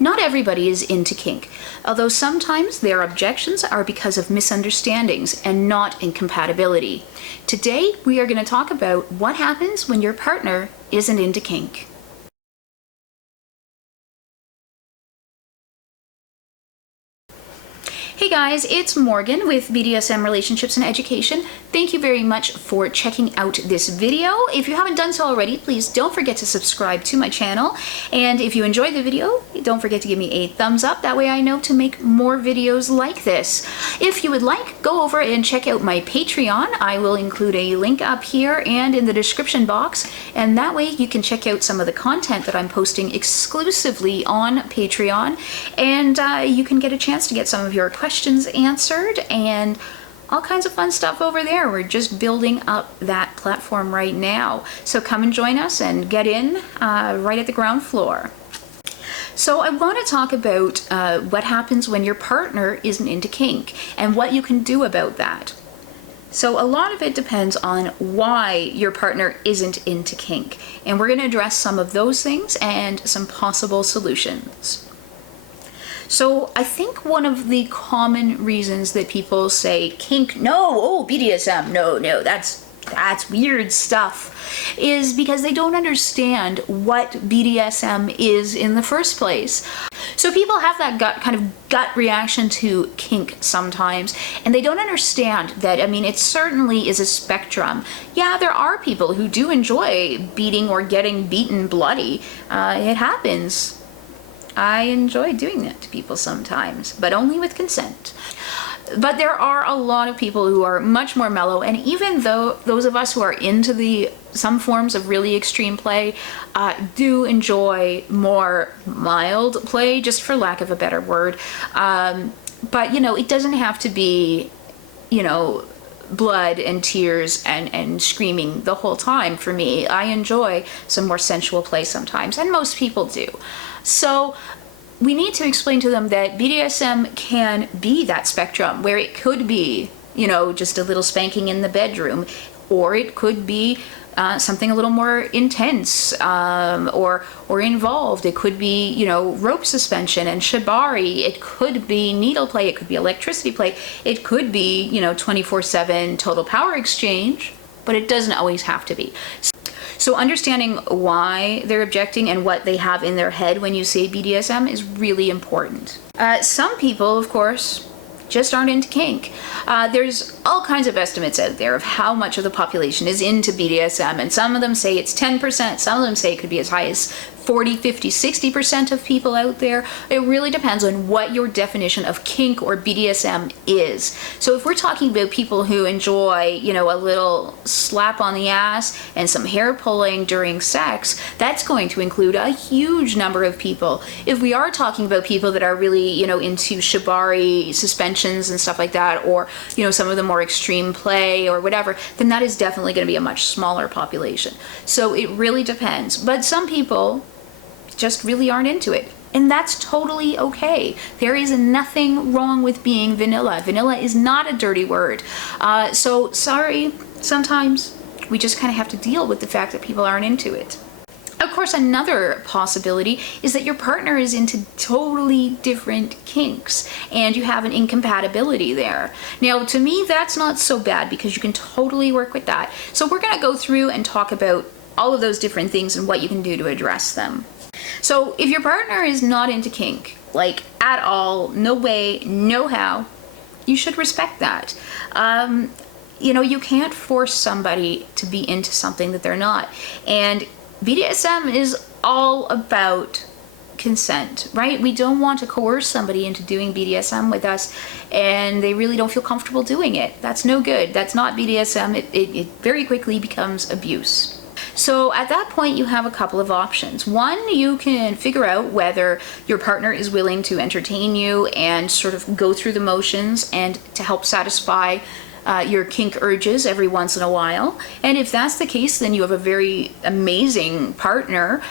Not everybody is into kink, although sometimes their objections are because of misunderstandings and not incompatibility. Today, we are going to talk about what happens when your partner isn't into kink. Hey guys, it's Morgan with BDSM Relationships and Education. Thank you very much for checking out this video. If you haven't done so already, please don't forget to subscribe to my channel. And if you enjoyed the video, don't forget to give me a thumbs up. That way I know to make more videos like this. If you would like, go over and check out my Patreon. I will include a link up here and in the description box. And that way you can check out some of the content that I'm posting exclusively on Patreon. And you can get a chance to get some of your questions answered and all kinds of fun stuff over there. We're just building up that platform right now. So come and join us and get in right at the ground floor. So I want to talk about what happens when your partner isn't into kink and what you can do about that. So a lot of it depends on why your partner isn't into kink. And we're going to address some of those things and some possible solutions. So I think one of the common reasons that people say kink, no, oh, BDSM, no, that's weird stuff, is because they don't understand what BDSM is in the first place. So people have that kind of gut reaction to kink sometimes, and they don't understand that, I mean, it certainly is a spectrum. Yeah, there are people who do enjoy beating or getting beaten bloody. It happens. I enjoy doing that to people sometimes, but only with consent. But there are a lot of people who are much more mellow, and even though those of us who are into some forms of really extreme play do enjoy more mild play, just for lack of a better word. But, you know, it doesn't have to be, you know, blood and tears and screaming the whole time for me. I enjoy some more sensual play sometimes, and most people do. So we need to explain to them that BDSM can be that spectrum where it could be, you know, just a little spanking in the bedroom, or it could be something a little more intense or involved. It could be, you know, rope suspension and shibari. It could be needle play. It could be electricity play. It could be, you know, 24/7 total power exchange, but it doesn't always have to be. So understanding why they're objecting and what they have in their head when you say BDSM is really important. Some people, of course, just aren't into kink. There's all kinds of estimates out there of how much of the population is into BDSM, and some of them say it's 10%, some of them say it could be as high as 40, 50, 60% of people out there. It really depends on what your definition of kink or BDSM is. So if we're talking about people who enjoy, you know, a little slap on the ass and some hair pulling during sex, that's going to include a huge number of people. If we are talking about people that are really, you know, into shibari suspensions and stuff like that, or, you know, some of the more extreme play or whatever, then that is definitely going to be a much smaller population. So it really depends. But some people just really aren't into it, and that's totally okay. There is nothing wrong with being vanilla. Vanilla is not a dirty word. So sorry, sometimes we just kind of have to deal with the fact that people aren't into it. Of course, another possibility is that your partner is into totally different kinks and you have an incompatibility there. Now, to me, that's not so bad because you can totally work with that. So we're going to go through and talk about all of those different things and what you can do to address them. So if your partner is not into kink, like at all, no way, no how, you should respect that. You know, you can't force somebody to be into something that they're not. And BDSM is all about consent, right? We don't want to coerce somebody into doing BDSM with us and they really don't feel comfortable doing it. That's no good. That's not BDSM. It very quickly becomes abuse. So at that point, you have a couple of options. One, you can figure out whether your partner is willing to entertain you and sort of go through the motions and to help satisfy your kink urges every once in a while. And if that's the case, then you have a very amazing partner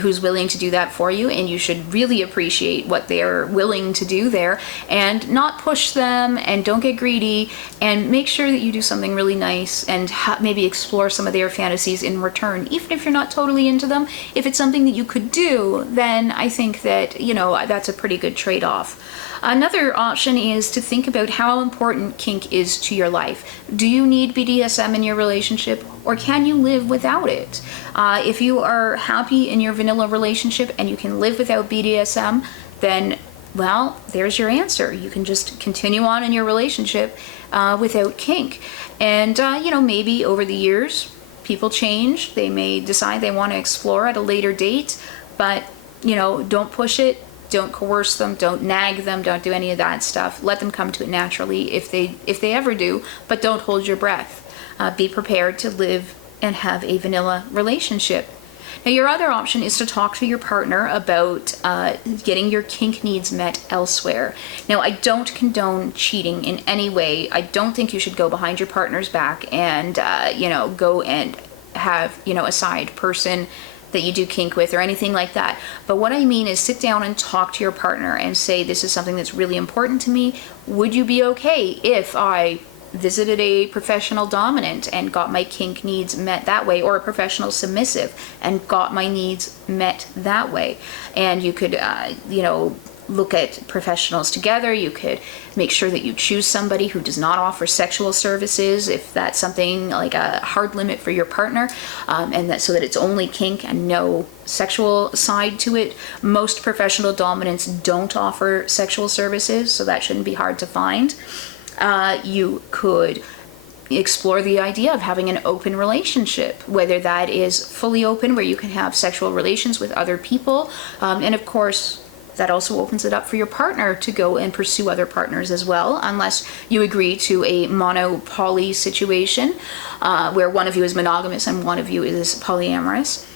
who's willing to do that for you, and you should really appreciate what they're willing to do there and not push them, and don't get greedy, and make sure that you do something really nice and maybe explore some of their fantasies in return, even if you're not totally into them. If it's something that you could do, then I think that, you know, that's a pretty good trade-off. Another option is to think about how important kink is to your life. Do you need BDSM in your relationship, or can you live without it? If you are happy in your vanilla relationship and you can live without BDSM, then, well, there's your answer. You can just continue on in your relationship without kink. And, you know, maybe over the years, people change. They may decide they want to explore at a later date, but, you know, don't push it. Don't coerce them, don't nag them, don't do any of that stuff. Let them come to it naturally if they ever do, but don't hold your breath. Be prepared to live and have a vanilla relationship. Now, your other option is to talk to your partner about getting your kink needs met elsewhere. Now, I don't condone cheating in any way. I don't think you should go behind your partner's back and, you know, go and have, you know, a side person that you do kink with or anything like that. But what I mean is sit down and talk to your partner and say, this is something that's really important to me. Would you be okay if I visited a professional dominant and got my kink needs met that way, or a professional submissive and got my needs met that way? And you could, you know, look at professionals together. You could make sure that you choose somebody who does not offer sexual services, if that's something like a hard limit for your partner, and that so that it's only kink and no sexual side to it. Most professional dominants don't offer sexual services, so that shouldn't be hard to find. You could explore the idea of having an open relationship, whether that is fully open where you can have sexual relations with other people, and of course that also opens it up for your partner to go and pursue other partners as well, unless you agree to a mono-poly situation where one of you is monogamous and one of you is polyamorous.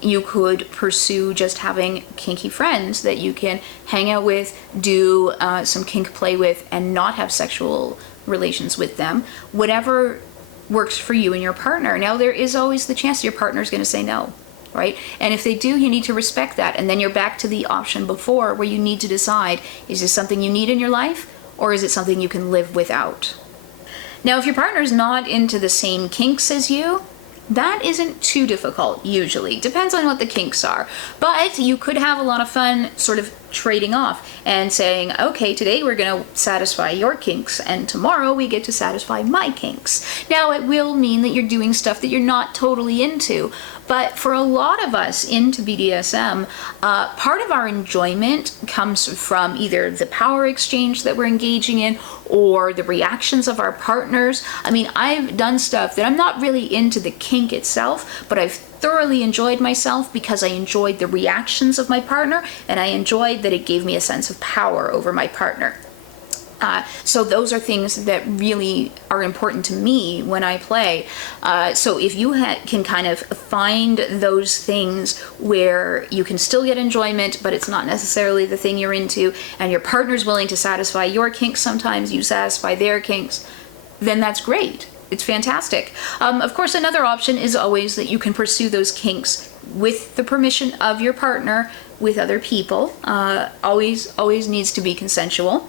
You could pursue just having kinky friends that you can hang out with, do some kink play with, and not have sexual relations with them. Whatever works for you and your partner. Now, there is always the chance your partner is going to say no. Right? And if they do, you need to respect that. And then you're back to the option before where you need to decide, is this something you need in your life, or is it something you can live without? Now, if your partner's not into the same kinks as you, that isn't too difficult, usually. Depends on what the kinks are. But you could have a lot of fun sort of trading off and saying, okay, today we're going to satisfy your kinks, and tomorrow we get to satisfy my kinks. Now, it will mean that you're doing stuff that you're not totally into, but for a lot of us into BDSM, part of our enjoyment comes from either the power exchange that we're engaging in or the reactions of our partners. I mean, I've done stuff that I'm not really into the kink itself, but I've thoroughly enjoyed myself because I enjoyed the reactions of my partner, and I enjoyed that it gave me a sense of power over my partner. So those are things that really are important to me when I play. So if you can kind of find those things where you can still get enjoyment, but it's not necessarily the thing you're into, and your partner's willing to satisfy your kinks, sometimes you satisfy their kinks, then that's great. It's fantastic. Of course, another option is always that you can pursue those kinks with the permission of your partner with other people. Always needs to be consensual.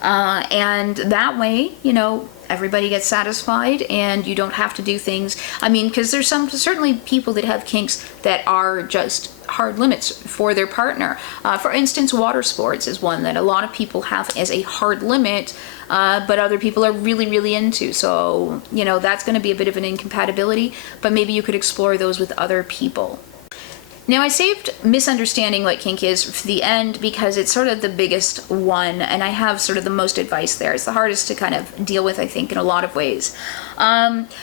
And that way, you know, everybody gets satisfied and you don't have to do things. I mean, because there's certainly people that have kinks that are just hard limits for their partner. For instance, water sports is one that a lot of people have as a hard limit, but other people are really, really into. So, you know, that's going to be a bit of an incompatibility, but maybe you could explore those with other people. Now, I saved misunderstanding what kink is for the end because it's sort of the biggest one, and I have sort of the most advice there. It's the hardest to kind of deal with, I think, in a lot of ways.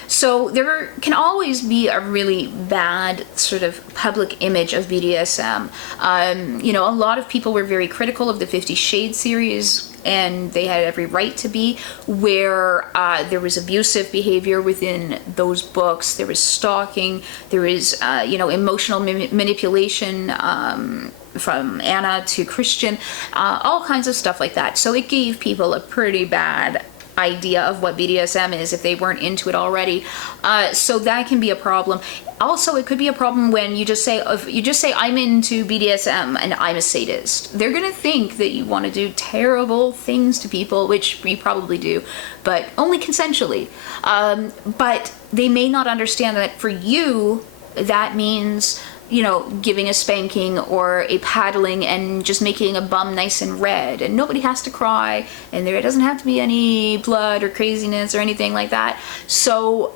So there can always be a really bad sort of public image of BDSM. You know, a lot of people were very critical of the 50 Shades series, and they had every right to be, where there was abusive behavior within those books. There was stalking. There was, you know, emotional manipulation from Anna to Christian, all kinds of stuff like that. So it gave people a pretty bad idea of what BDSM is if they weren't into it already. So that can be a problem. Also, it could be a problem when you just say I'm into BDSM and I'm a sadist. They're gonna think that you want to do terrible things to people, which you probably do, but only consensually. But they may not understand that for you, that means, you know, giving a spanking or a paddling and just making a bum nice and red, and nobody has to cry, and there doesn't have to be any blood or craziness or anything like that. So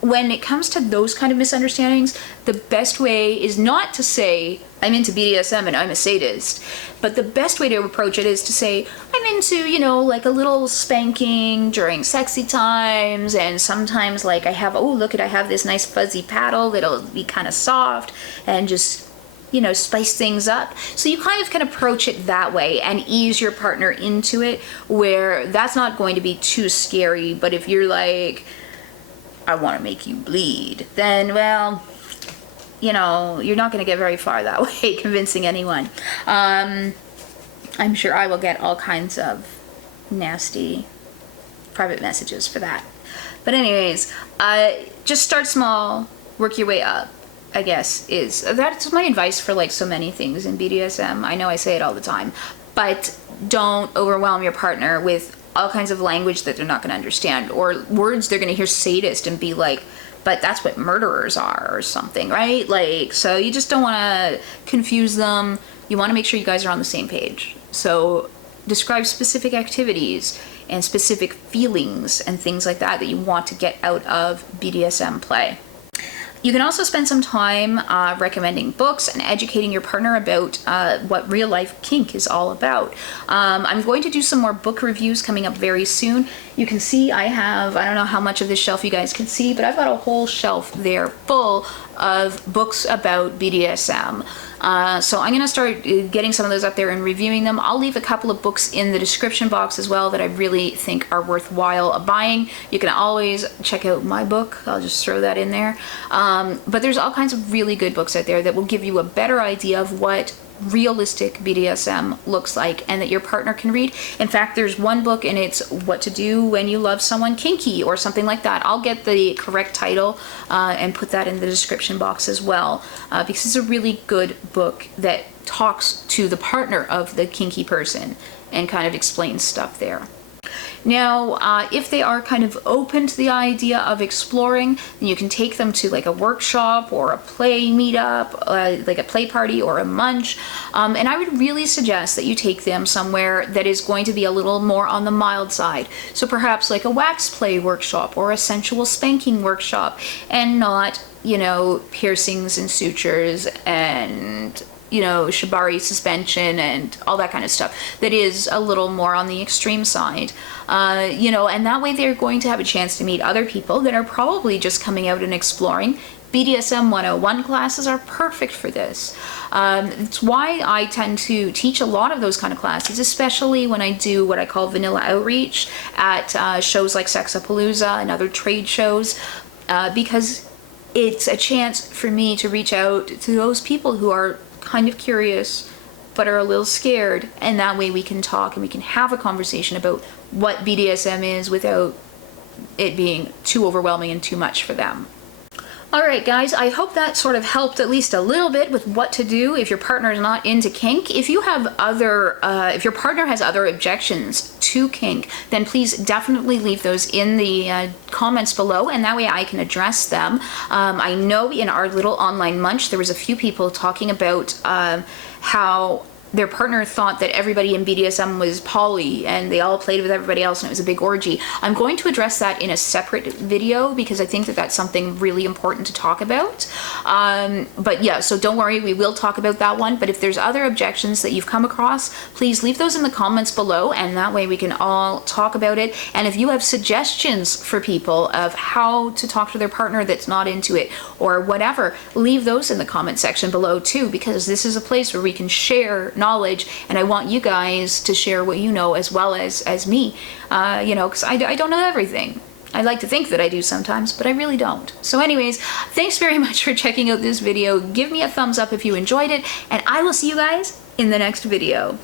when it comes to those kind of misunderstandings, the best way is not to say, I'm into BDSM and I'm a sadist, but the best way to approach it is to say, I'm into, you know, like a little spanking during sexy times, and sometimes like I have this nice fuzzy paddle that'll be kind of soft and just, you know, spice things up. So you kind of can approach it that way and ease your partner into it, where that's not going to be too scary. But if you're like, I want to make you bleed, then, well, you know, you're not going to get very far that way convincing anyone. I'm sure I will get all kinds of nasty private messages for that. But anyways, just start small, work your way up, I guess, that's my advice for like so many things in BDSM. I know I say it all the time, but don't overwhelm your partner with all kinds of language that they're not going to understand, or words they're going to hear sadist and be like, but that's what murderers are or something, right? Like, so you just don't want to confuse them. You want to make sure you guys are on the same page. So describe specific activities and specific feelings and things like that you want to get out of BDSM play. You can also spend some time recommending books and educating your partner about what real life kink is all about. I'm going to do some more book reviews coming up very soon. You can see I don't know how much of this shelf you guys can see, but I've got a whole shelf there full of books about BDSM. So I'm going to start getting some of those up there and reviewing them. I'll leave a couple of books in the description box as well that I really think are worthwhile buying. You can always check out my book. I'll just throw that in there. But there's all kinds of really good books out there that will give you a better idea of what realistic BDSM looks like and that your partner can read. In fact, there's one book and it's What to Do When You Love Someone Kinky or something like that. I'll get the correct title and put that in the description box as well, because it's a really good book that talks to the partner of the kinky person and kind of explains stuff there. Now, if they are kind of open to the idea of exploring, then you can take them to like a workshop or a play meetup, like a play party or a munch. And I would really suggest that you take them somewhere that is going to be a little more on the mild side. So perhaps like a wax play workshop or a sensual spanking workshop, and not, you know, piercings and sutures and, you know, shibari suspension and all that kind of stuff that is a little more on the extreme side. You know, and that way they're going to have a chance to meet other people that are probably just coming out and exploring. BDSM 101 classes are perfect for this. It's why I tend to teach a lot of those kind of classes, especially when I do what I call vanilla outreach at shows like Sexapalooza and other trade shows, because it's a chance for me to reach out to those people who are kind of curious but are a little scared, and that way we can talk and we can have a conversation about what BDSM is without it being too overwhelming and too much for them. Alright guys, I hope that sort of helped at least a little bit with what to do if your partner is not into kink. If you have if your partner has other objections to kink, then please definitely leave those in the comments below, and that way I can address them. I know in our little online munch there was a few people talking about how their partner thought that everybody in BDSM was poly and they all played with everybody else and it was a big orgy. I'm going to address that in a separate video because I think that that's something really important to talk about. But yeah, so don't worry, we will talk about that one. But if there's other objections that you've come across, please leave those in the comments below, and that way we can all talk about it. And if you have suggestions for people of how to talk to their partner that's not into it or whatever, leave those in the comment section below too, because this is a place where we can share knowledge, and I want you guys to share what you know as well as me, you know, because I don't know everything. I like to think that I do sometimes, but I really don't. So anyways, thanks very much for checking out this video. Give me a thumbs up if you enjoyed it, and I will see you guys in the next video.